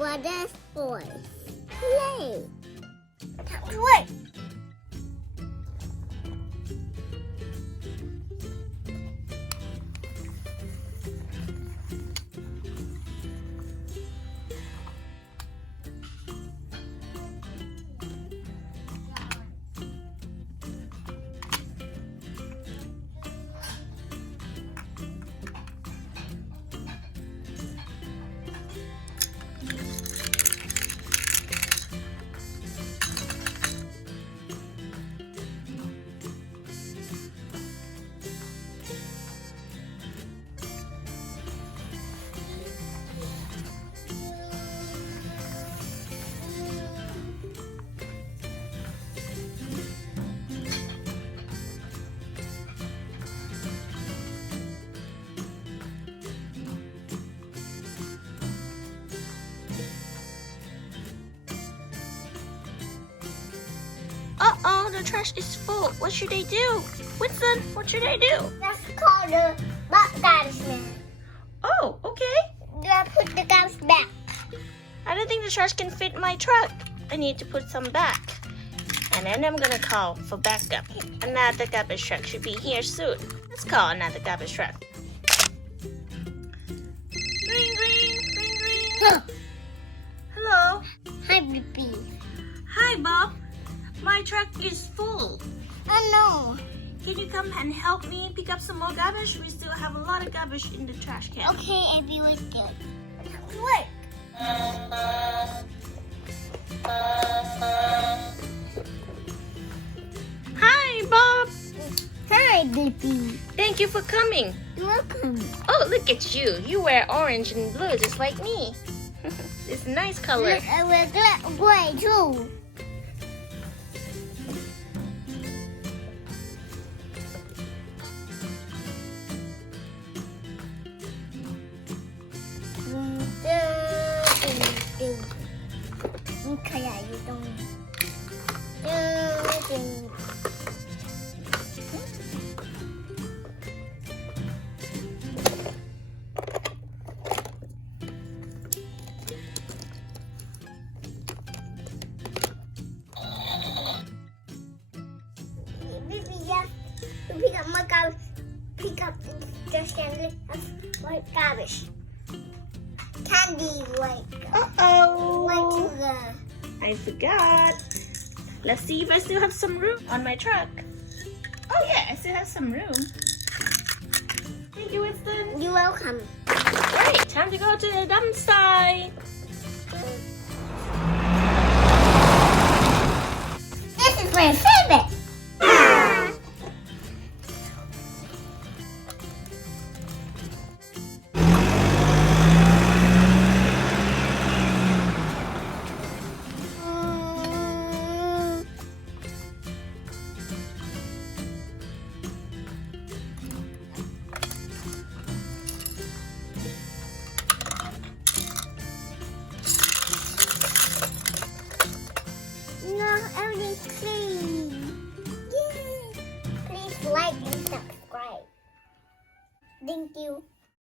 brother's boys. Play. Time to work. Uh-oh, the trash is full. What should I do? Winston, what should I do? Let's call the garbage man. Oh, okay. Let's put the garbage back. I don't think the trash can fit my truck. I need to put some back. And then I'm gonna call for backup. Another garbage truck should be here soon. Let's call another garbage truck. Ring, ring, ring, ring. Hello. Hi, Blippi. Hi, Bob. My truck is full. Oh, no. Can you come and help me pick up some more garbage? We still have a lot of garbage in the trash can. Okay, Abby was good. Time to work. Hi, Bob. Hi, Blippi. Thank you for coming. You're welcome. Oh, look at you. You wear orange and blue just like me. It's a nice color. Look, I wear gray too. Kaya itong pick up my garbage. Pick up the trash can of white garbage. Candy white. Uh-oh. White sugar. I forgot. Let's see if I still have some room on my truck. Oh yeah, I still have some room. Thank you, Winston. You're welcome. Alright, time to go to the dump site. This is my favorite. Now everything's clean. Yay! Please like and subscribe. Thank you.